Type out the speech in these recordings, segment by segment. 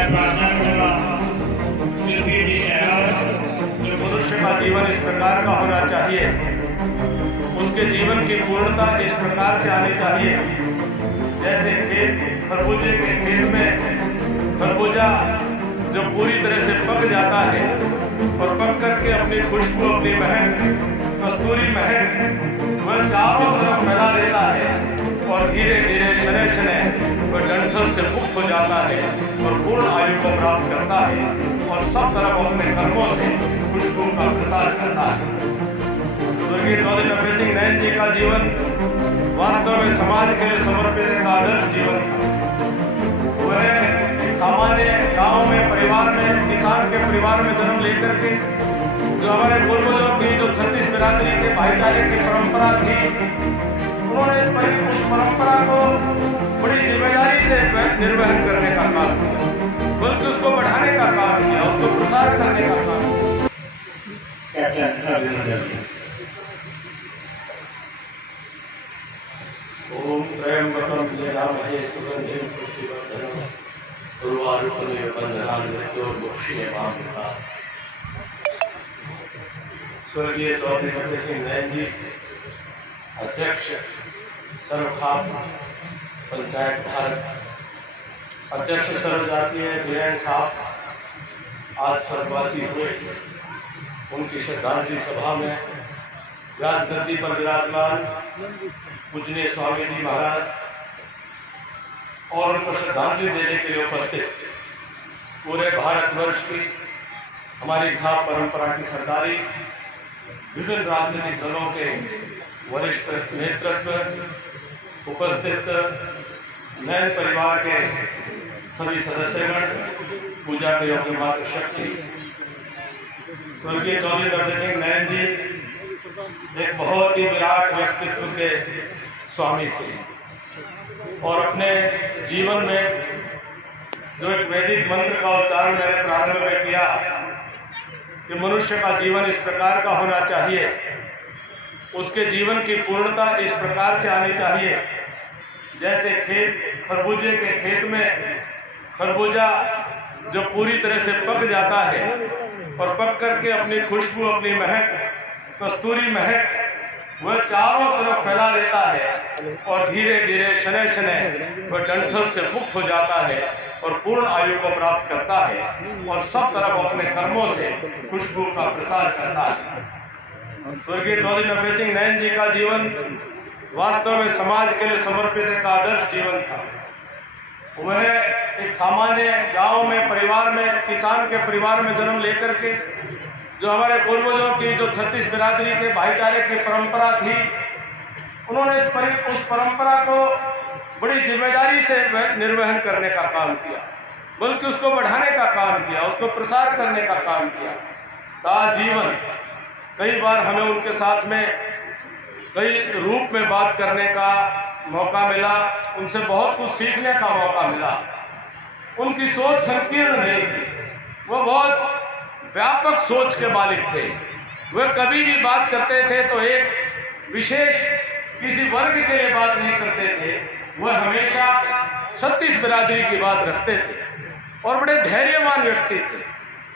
मैं प्रार्थना करूंगा कि जो मनुष्य का जीवन इस प्रकार का होना चाहिए, उसके जीवन की पूर्णता इस प्रकार से आनी चाहिए जैसे खरबूजे के खेत में खरबूजा जो पूरी तरह से पक जाता है और पक करके अपनी खुशबू, अपनी महक, कस्तूरी महक वह चारों तरफ फैला देता है और धीरे धीरे शनै शनै वह डंठल से मुक्त हो जाता है और पूर्ण आयु को प्राप्त करता है और सब तरफ अपने कर्मों से खुशबू का प्रसार करता है। स्वर्गीय चौधरी नफे सिंह नैन जी का जीवन वास्तव में समाज के लिए समर्पित एक आदर्श जीवन था। वह एक सामान्य गांव में, परिवार में, किसान के परिवार में जन्म लेकर के जो हमारे पूर्वजों की जो 36 बिरादरी के भाईचारे की परंपरा थी, उन्होंने उस परंपरा को बड़ी जिम्मेदारी से निर्वहन करने का काम किया, बल्कि उसको बढ़ाने का काम किया, उसको प्रसार करने का काम किया। ओम त्र्यंबकं यजामहे सुगंधिं पुष्टिवर्धनम् उर्वारुकमिव बन्धनान् मृत्योर्मुक्षीयमामृतात्। स्वर्गीय चौधरी नफे सिंह नैन जी, अध्यक्ष सर्वखाप पंचायत भारत, अध्यक्ष सर्वजातीय वीरेन खाप, आज स्वर्गवासी हुए। उनकी श्रद्धांजलि सभा में व्यास गद्दी पर विराजमान पूजनीय स्वामी जी महाराज और उनको श्रद्धांजलि देने के लिए उपस्थित पूरे भारतवर्ष की हमारी खाप परंपरा की सरदारी, विभिन्न राजनीतिक दलों के वरिष्ठ नेतृत्व, उपस्थित नैन परिवार के सभी सदस्यगण, पूजा के योग्य मातृशक्ति, स्वर्गीय चौधरी नफे सिंह नैन जी एक बहुत ही विराट व्यक्तित्व के स्वामी थे और अपने जीवन में जो एक वैदिक मंत्र का उच्चारण मैंने प्रारंभ में किया कि मनुष्य का जीवन इस प्रकार का होना चाहिए, उसके जीवन की पूर्णता इस प्रकार से आनी चाहिए जैसे खरबूजे के खेत में खरबूजा जो पूरी तरह से पक जाता है और पक करके अपनी खुशबू, अपनी महक, कस्तूरी महक वह चारों तरफ फैला देता है और धीरे धीरे शनै शनै वह डंठल से मुक्त हो जाता है और पूर्ण आयु को प्राप्त करता है और सब तरफ अपने कर्मों से खुशबू का प्रसार करता है। स्वर्गीय चौधरी नफे सिंह नैन जी का जीवन वास्तव में समाज के लिए समर्पित एक आदर्श जीवन था। वह एक सामान्य गांव में, परिवार में, किसान के परिवार में जन्म लेकर के जो हमारे पूर्वजों की जो 36 बिरादरी के भाईचारे की परंपरा थी, उन्होंने उस परंपरा को बड़ी जिम्मेदारी से निर्वहन करने का काम किया, बल्कि उसको बढ़ाने का काम किया, उसको प्रसार करने का काम किया। जीवन कई बार हमें उनके साथ में कई रूप में बात करने का मौका मिला, उनसे बहुत कुछ सीखने का मौका मिला। उनकी सोच संकीर्ण नहीं थी, वो बहुत व्यापक सोच के मालिक थे। वे कभी भी बात करते थे तो एक विशेष किसी वर्ग के लिए बात नहीं करते थे, वह हमेशा 36 बिरादरी की बात रखते थे और बड़े धैर्यवान व्यक्ति थे।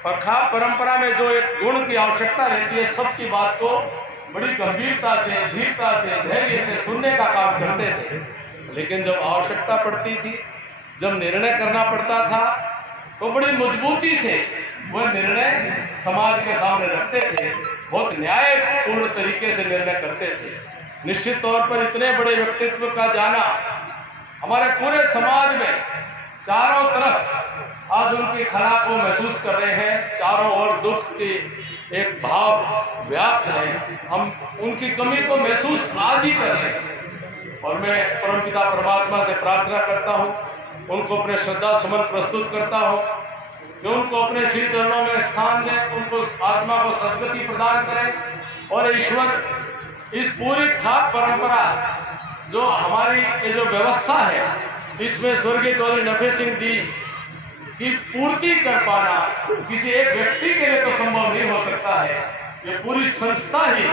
और खाप परंपरा में जो एक गुण की आवश्यकता रहती है, सबकी बात को बड़ी गंभीरता से, धीरता से, धैर्य से सुनने का काम करते थे। लेकिन जब आवश्यकता पड़ती थी, जब निर्णय करना पड़ता था, तो बड़ी मजबूती से वह निर्णय समाज के सामने रखते थे, बहुत न्यायपूर्ण तरीके से निर्णय करते थे। निश्चित तौर पर इतने बड़े व्यक्तित्व का जाना हमारे पूरे समाज में चारों तरफ आज उनकी खरा को महसूस कर रहे हैं, चारों ओर दुख की एक भाव व्याप्त है। हम उनकी कमी को महसूस आज ही कर रहे हैं और मैं परमपिता परमात्मा से प्रार्थना करता हूँ, उनको अपने श्रद्धा सुमन प्रस्तुत करता हूँ कि उनको अपने श्री चरणों में स्थान दें, उनको आत्मा को सद्गति प्रदान करें और ईश्वर इस पूरी खाप परंपरा जो हमारी ये जो व्यवस्था है, इसमें स्वर्गीय चौधरी नफे सिंह जी की पूर्ति कर पाना किसी एक व्यक्ति के लिए तो संभव नहीं हो सकता है। ये पूरी संस्था ही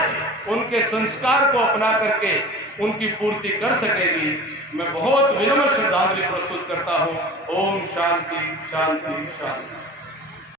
उनके संस्कार को अपना करके उनकी पूर्ति कर सकेगी। मैं बहुत विनम्र श्रद्धांजलि प्रस्तुत करता हूँ। ओम शांति शांति शांति।